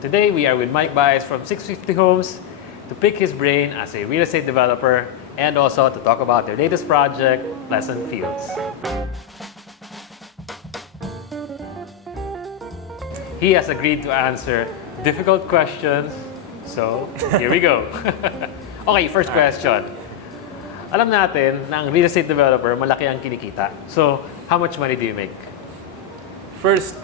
Today we are with Mike Baez from 650 Homes to pick his brain as a real estate developer and also to talk about their latest project, Pleasantfields. He has agreed to answer difficult questions, so here we go. Okay, first question. Alam natin na ang real estate developer, malaki ang kinikita. So, how much money do you make? First,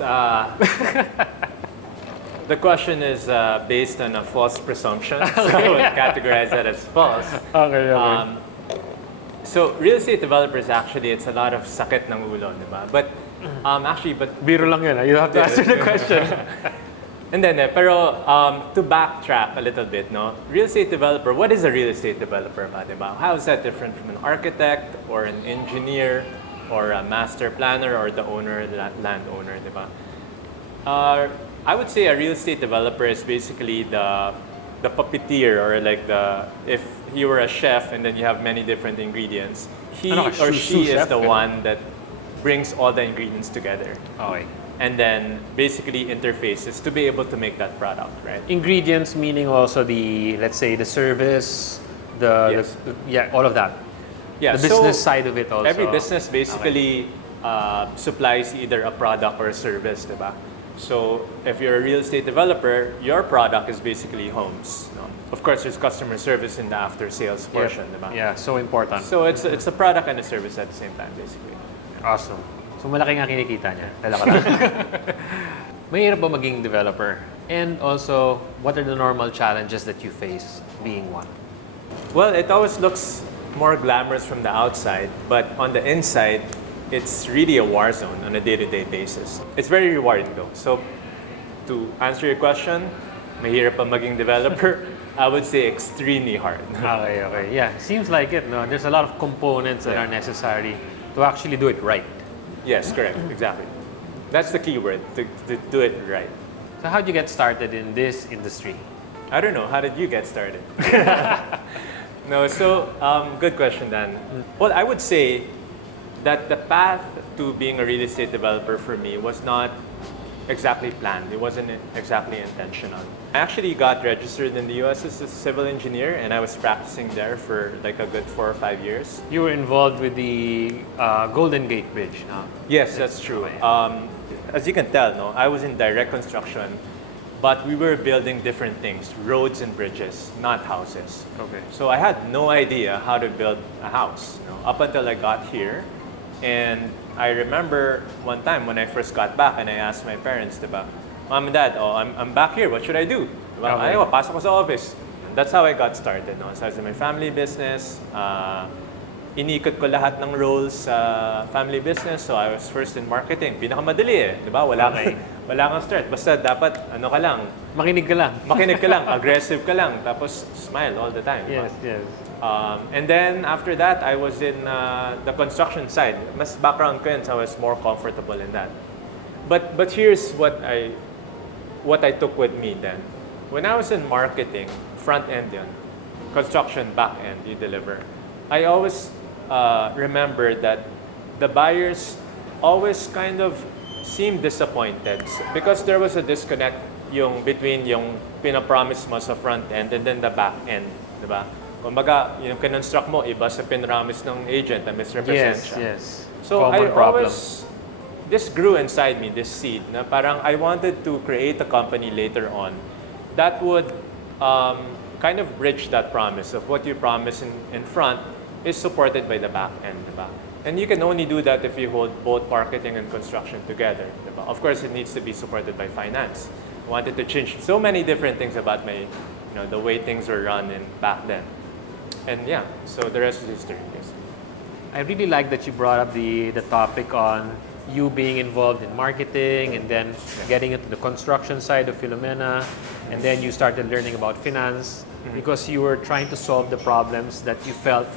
the question is based on a false presumption, so I would categorize that as false. Okay. So real estate developers, actually, it's a lot of sakit ng ulo, di ba? But Biro lang yun, you don't have to answer the question. And then, pero to backtrack a little bit, no? Real estate developer, what is a real estate developer ba, di ba? How is that different from an architect or an engineer or a master planner or the owner, the landowner, di ba? I would say a real estate developer is basically the puppeteer, or like if you were a chef and then you have many different ingredients, he or she is the one that brings all the ingredients together. Okay. And then basically interfaces to be able to make that product, right? Ingredients meaning also let's say the service, Yes. all of that. Yeah, The business side of it also. Every business basically supplies either a product or a service, diba? So if you're a real estate developer, your product is basically homes. No? Of course, there's customer service in the after sales portion, diba? Yeah, so important. So it's a product and a service at the same time, basically. Awesome. So malaki nga kinikita niya. Dala ka lang. Mahirap ba maging developer? And also, what are the normal challenges that you face being one? Well, it always looks more glamorous from the outside, but on the inside, it's really a war zone on a day-to-day basis. It's very rewarding though. So to answer your question, mahirap pa maging developer, I would say extremely hard. Okay. Yeah, seems like it, no? There's a lot of components that are necessary to actually do it right. Yes, correct, exactly. That's the key word, to do it right. So how'd you get started in this industry? I don't know, how did you get started? No, so good question, Dan. Well, I would say that the path to being a real estate developer for me was not exactly planned. It wasn't exactly intentional. I actually got registered in the US as a civil engineer, and I was practicing there for like a good 4 or 5 years. You were involved with the Golden Gate Bridge, no? Yes, that's true. As you can tell, no, I was in direct construction, but we were building different things, roads and bridges, not houses. Okay. So I had no idea how to build a house, up until I got here. And I remember one time when I first got back and I asked my parents, diba, Mom and Dad, I'm back here, what should I do? Diba? Okay. Ay, pasok ko sa office. And that's how I got started. No? So I was in my family business. Inikot ko lahat ng roles sa family business. So I was first in marketing. Pinakamadali diba? Wala kang start. Basta dapat, ano ka lang. Makinig ka lang. Aggressive ka lang. Tapos smile all the time. Yes. And then after that, I was in the construction side. Mas background ko yun, so I was more comfortable in that. But here's what I took with me then. When I was in marketing, front end yun, construction back end, you deliver. I always remember that the buyers always kind of seemed disappointed because there was a disconnect between yung pinapromise mo sa front end and then the back end, diba? Kumbaga, yung kinonstruct mo, iba sa pinramis ng agent na misrepresent siya. Yes. So this grew inside me, this seed, na parang I wanted to create a company later on that would kind of bridge that promise of what you promise in front is supported by the back end, diba? And you can only do that if you hold both marketing and construction together, diba? Of course, it needs to be supported by finance. I wanted to change so many different things about the way things were run back then. And yeah, so the rest is history, yes. I really like that you brought up the topic on you being involved in marketing and then getting into the construction side of Filomena, and then you started learning about finance because you were trying to solve the problems that you felt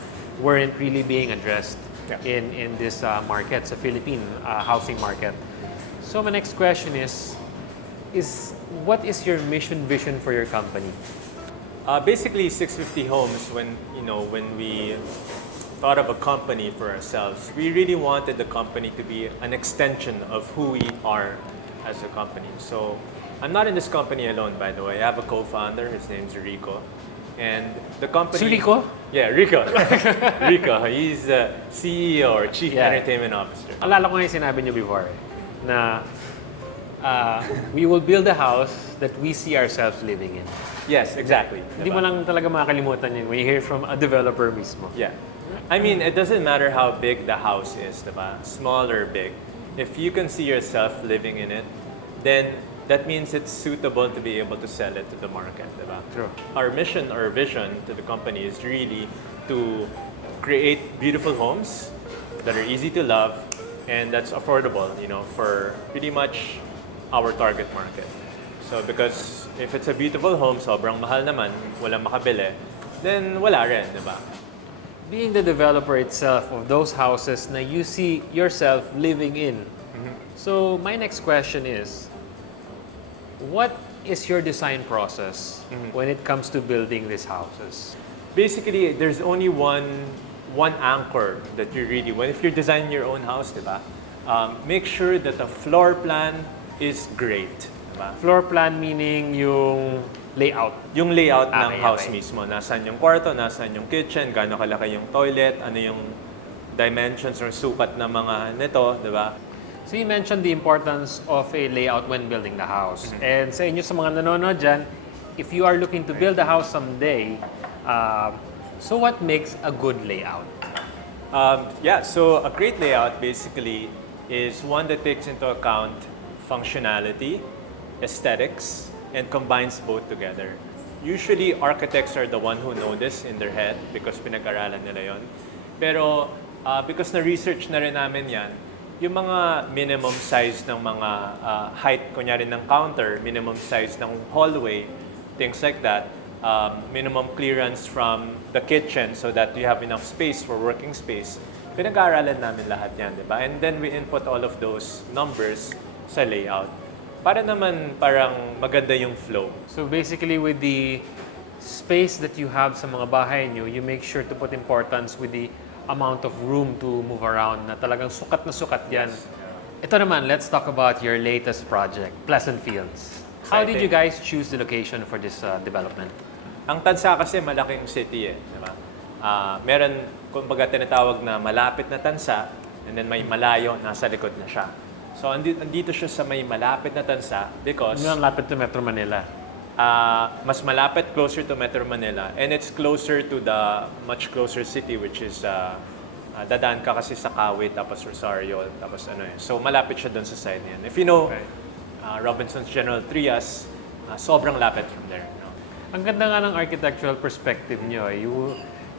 weren't really being addressed in this market, the Philippine housing market. So my next question is what is your mission vision for your company? Basically, 650 Homes, when we thought of a company for ourselves, we really wanted the company to be an extension of who we are as a company. So I'm not in this company alone, by the way. I have a co-founder. His name's Rico. And the company... Si Rico? Yeah, Rico. Rico. He's the CEO or Chief Yeah. Entertainment Officer. Alala ko nga yung sinabi niyo before na we will build a house that we see ourselves living in. Yes, exactly. Hindi mo lang talaga makakalimutan yun when you hear from a developer mismo. Yeah. I mean, it doesn't matter how big the house is, diba? Small or big. If you can see yourself living in it, then that means it's suitable to be able to sell it to the market, diba? True. Our mission or vision to the company is really to create beautiful homes that are easy to love and that's affordable, for pretty much our target market. So because if it's a beautiful home, sobrang mahal naman, walang makabili, then wala rin, diba? Being the developer itself of those houses na you see yourself living in. So my next question is, what is your design process when it comes to building these houses? Basically, there's only one anchor that you really, if you're designing your own house, diba? Make sure that the floor plan is great. Diba? Floor plan meaning yung layout. Yung layout ng Okay, house okay. mismo. Nasaan yung kwarto, nasaan yung kitchen, gaano kalaki yung toilet, ano yung dimensions or sukat ng mga nito, diba? So you mentioned the importance of a layout when building the house. And sa inyo sa mga nanonood dyan, if you are looking to build a house someday, so what makes a good layout? So a great layout basically is one that takes into account functionality, aesthetics, and combines both together. Usually, architects are the one who know this in their head because pinag-aralan nila yon. Pero because na-research na rin namin yan, yung mga minimum size ng mga height, kunyari ng counter, minimum size ng hallway, things like that, minimum clearance from the kitchen so that you have enough space for working space. Pinag-aaralan namin lahat yan, di ba? And then we input all of those numbers sa layout. Para naman parang maganda yung flow. So basically with the space that you have sa mga bahay nyo, you make sure to put importance with the amount of room to move around na talagang sukat na sukat yan. Yes. Ito naman, let's talk about your latest project, Pleasantfields. How did Exciting. you guys choose the location for this development? Ang Tanza kasi malaking city di ba? Meron, kumbaga tinatawag na malapit na Tanza, and then may malayo, nasa likod na siya. So andito siya sa may malapit na Tanza because Ano ang lapit to Metro Manila? mas malapit, closer to Metro Manila, and it's closer to the much closer city which is dadaan ka kasi sa Cavite, tapos Rosario, tapos ano eh. So malapit siya doon sa side niyan. If you know Robinson's General Trias, sobrang lapit from there. No? Ang ganda nga ng architectural perspective nyo.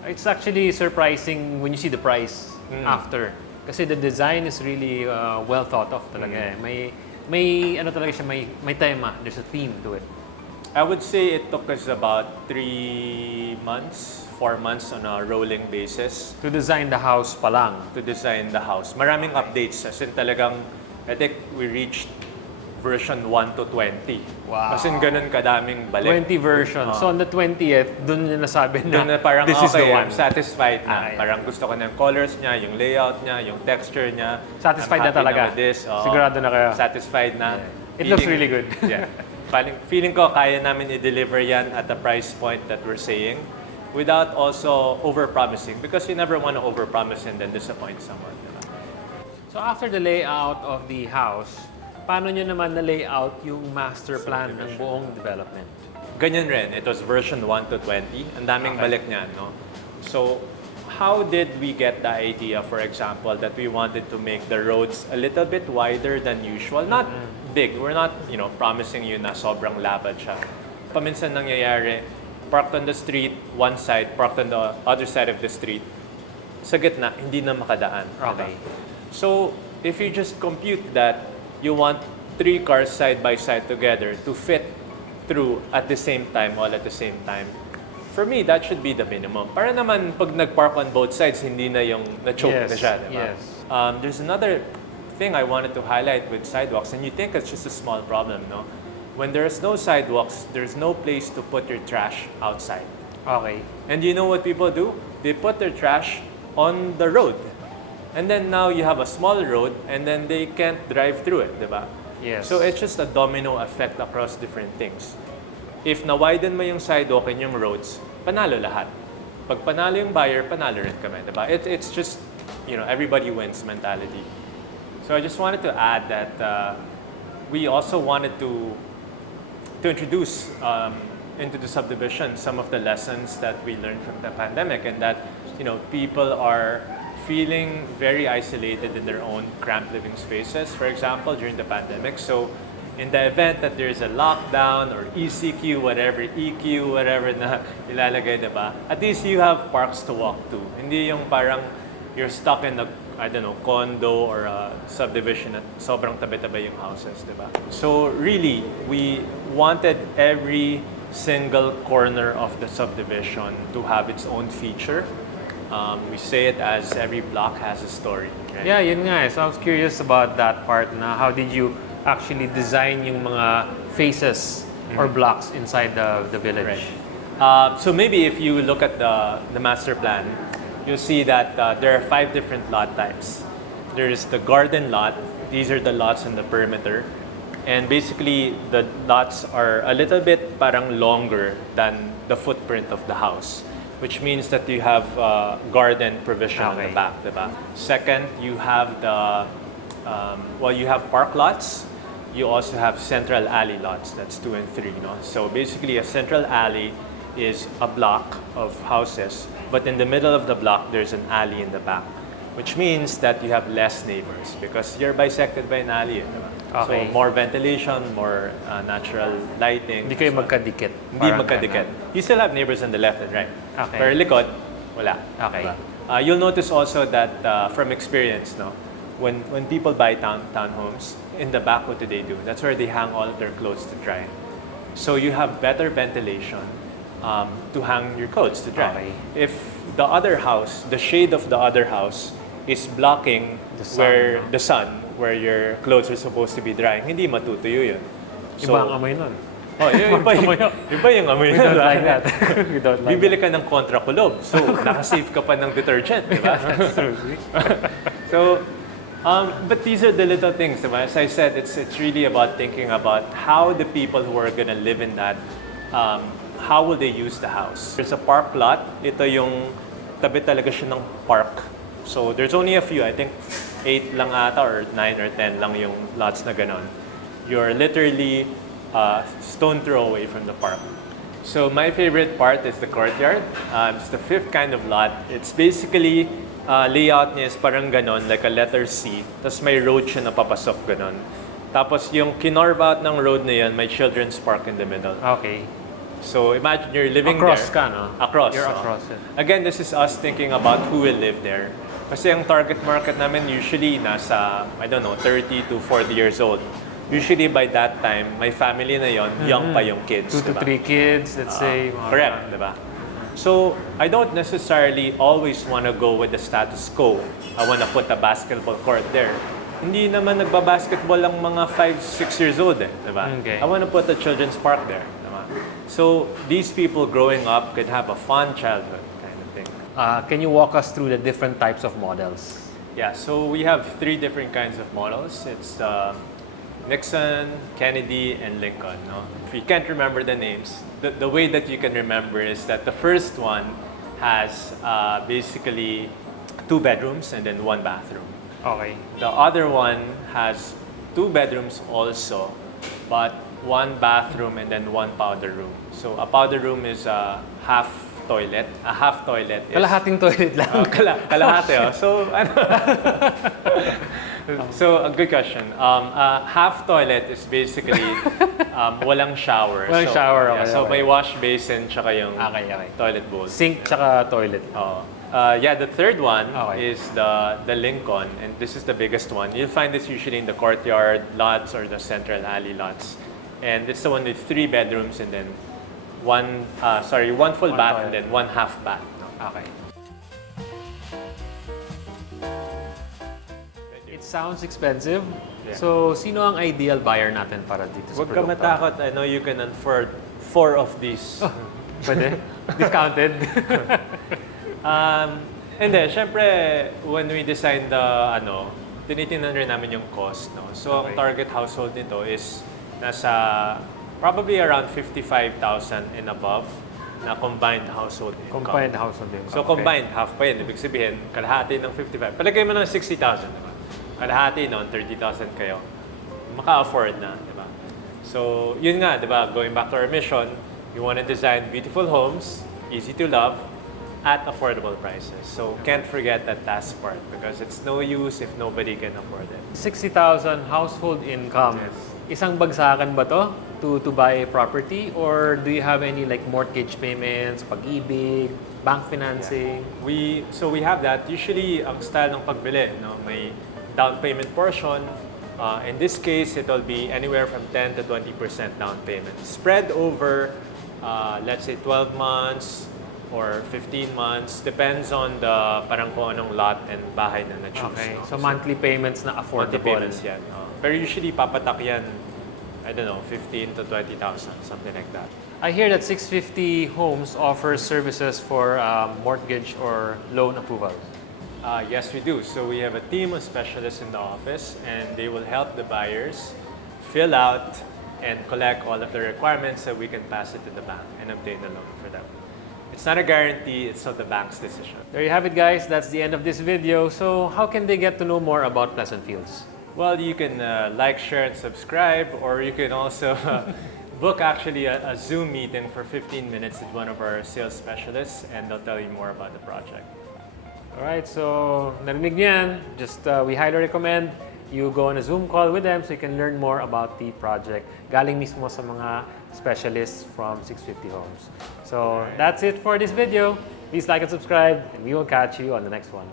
It's actually surprising when you see the price after. Kasi the design is really well thought of talaga. May ano talaga siya, may tema. There's a theme to it. I would say it took us about 3 months, 4 months on a rolling basis To design the house pa lang. to design the house. Maraming updates. As in talagang, I think we reached version 1 to 20. Wow. As in ganun kadaming balik. 20 versions. So on the 20th, doon niya nasabi na, Doon na parang, this is the okay, one. I'm satisfied na. Yeah. Parang gusto ko na yung colors niya, yung layout niya, yung texture niya. Satisfied I'm na happy talaga. with this. Oo. Sigurado na kayo. Satisfied na. It looks really good. Yeah. Feeling ko kaya namin i-deliver yan at the price point that we're saying without also over-promising because you never want to over-promise and then disappoint someone. Diba? So after the layout of the house, paano nyo naman na-layout yung master plan ng buong development? Ganyan rin. It was version 1 to 20. Ang daming balik niyan, no? So, how did we get the idea, for example, that we wanted to make the roads a little bit wider than usual? Not big. We're not, promising you na sobrang lapad siya. Paminsan nangyayari, parked on the street, one side, parked on the other side of the street, sa gitna, hindi na makadaan. Okay. Diba? So, if you just compute that, you want 3 cars side by side together to fit through at the same time, all at the same time. For me, that should be the minimum. Para naman, pag nag-park on both sides, hindi na yung na-choke na siya, diba? Yes. There's another thing I wanted to highlight with sidewalks, and you think it's just a small problem, no? When there's no sidewalks, there's no place to put your trash outside. Okay. And you know what people do? They put their trash on the road. And then now you have a small road and then they can't drive through it, diba? Yes. So it's just a domino effect across different things. If na-widen mo yung sidewalk and yung roads, panalo lahat. Pag panalo yung buyer, panalo rin kami, diba? It's just, everybody wins mentality. So I just wanted to add that we also wanted to introduce into the subdivision some of the lessons that we learned from the pandemic, and that people are feeling very isolated in their own cramped living spaces, for example, during the pandemic. So in the event that there's a lockdown or ECQ, whatever, EQ, whatever na ilalagay, diba? At least you have parks to walk to. Hindi yung parang you're stuck in a, condo or a subdivision at sobrang tabi-tabi yung houses, diba? So really, we wanted every single corner of the subdivision to have its own feature. We say it as every block has a story. Right? Yeah, yun nga. So I was curious about that part na how did you actually design yung mga faces or blocks inside the village? Right. So maybe if you look at the master plan, you'll see that there are 5 different lot types. There's the garden lot. These are the lots in the perimeter. And basically, the lots are a little bit parang longer than the footprint of the house, which means that you have garden provision on the back, diba? Second, you have you have park lots. You also have central alley lots. That's 2 and 3, no? So basically, a central alley is a block of houses, but in the middle of the block, there's an alley in the back, which means that you have less neighbors because you're bisected by an alley, diba? Okay. So more ventilation, more natural lighting. Hindi kayo magkadikit. Hindi magkadikit. You still have neighbors on the left and right. Okay. Pero likod, wala. Okay. You'll notice also that from experience, no, when people buy townhomes, in the back, what do? That's where they hang all of their clothes to dry. So you have better ventilation to hang your clothes to dry. Okay. If the other house, the shade of the other house is blocking the sun, where your clothes are supposed to be drying, hindi matutuyo yun. So, iba ang amoy nun. Iba yung amoy nun. We don't like that. We don't like Bibili ka ng kontra kulob. So, nakasave ka pa ng detergent, di ba? So, but these are the little things, diba? As I said, it's really about thinking about how the people who are gonna live in that, how will they use the house. There's a park lot. Ito yung tabi talaga siya ng park. So, there's only a few, I think 8 lang ata or 9 or 10 lang yung lots na ganon. You're literally stone throw away from the park. So my favorite part is the courtyard. It's the 5th kind of lot. It's basically, layout niya is parang ganon, like a letter C. Tapos may road siya na papasok ganon. Tapos yung kinorve out ng road na yan, may children's park in the middle. Okay. So imagine you're living across there. Across ka, no? Across. You're across it. Again, this is us thinking about who will live there. Kasi ang target market namin usually nasa, 30 to 40 years old. Usually by that time, my family na yon, young pa yung kids. 2 to 3 kids, let's say. Correct, diba? So, I don't necessarily always want to go with the status quo. I want to put a basketball court there. Hindi naman nagba-basketball ang mga 5, 6 years old diba? Okay. I want to put a children's park there. Diba? So, these people growing up could have a fun childhood. Can you walk us through the different types of models? Yeah, so we have 3 different kinds of models. It's Nixon, Kennedy, and Lincoln. No? If you can't remember the names, the way that you can remember is that the first one has basically 2 bedrooms and then 1 bathroom. Okay. The other one has 2 bedrooms also, but 1 bathroom and then 1 powder room. So a powder room is a half toilet. A half toilet is... Kalahating toilet lang. Kalahati, oh. So, so, a good question. A half toilet is basically walang shower. Walang shower, okay. So, may wash basin tsaka yung Okay. toilet bowl. Sink tsaka toilet. The third one is the Lincoln, and this is the biggest one. You'll find this usually in the courtyard lots or the central alley lots. And it's the one with 3 bedrooms and then one full bath toilet. and then 1 half bath. Okay. It sounds expensive. Yeah. So, sino ang ideal buyer natin para dito sa Huwag ka produkto? matakot. I know you can afford 4 of these. Pwede? Discounted? Hindi, syempre, when we designed the tinitingnan rin namin yung cost. No? So, ang Okay. target household nito is nasa probably around 55,000 and above na combined household income. Combined household income. So, combined, half pa yun. Ibig sabihin, kalahati ng 55. Palagay mo ng 60,000. Diba? Kalahati noon, 30,000 kayo. Maka-afford na. Diba? So, yun nga, diba? Going back to our mission, we want to design beautiful homes, easy to love, at affordable prices. So, can't forget that last part because it's no use if nobody can afford it. 60,000 household income. Isang bagsakan ba to buy a property, or do you have any like mortgage payments, pag-ibig, bank financing? So we have that. Usually, ang style ng pagbili, no, may down payment portion. In this case, it'll be anywhere from 10 to 20% down payment. Spread over, let's say, 12 months or 15 months. Depends on the parang kung anong lot and bahay na na-choose. Okay, no? so monthly payments na Monthly affordable. payments yan. Pero usually, papatak yan, I don't know, 15 to 20,000, something like that. I hear that 650 Homes offers services for mortgage or loan approvals. Yes, we do. So we have a team of specialists in the office, and they will help the buyers fill out and collect all of the requirements so we can pass it to the bank and obtain a loan for them. It's not a guarantee, it's not the bank's decision. There you have it, guys. That's the end of this video. So how can they get to know more about Pleasantfields? Well, you can like, share, and subscribe, or you can also book actually a Zoom meeting for 15 minutes with one of our sales specialists, and they'll tell you more about the project. Alright, so narinig niyo yan. Just we highly recommend you go on a Zoom call with them so you can learn more about the project. Galing mismo sa mga specialists from 650 Homes. So that's it for this video. Please like and subscribe, and we will catch you on the next one.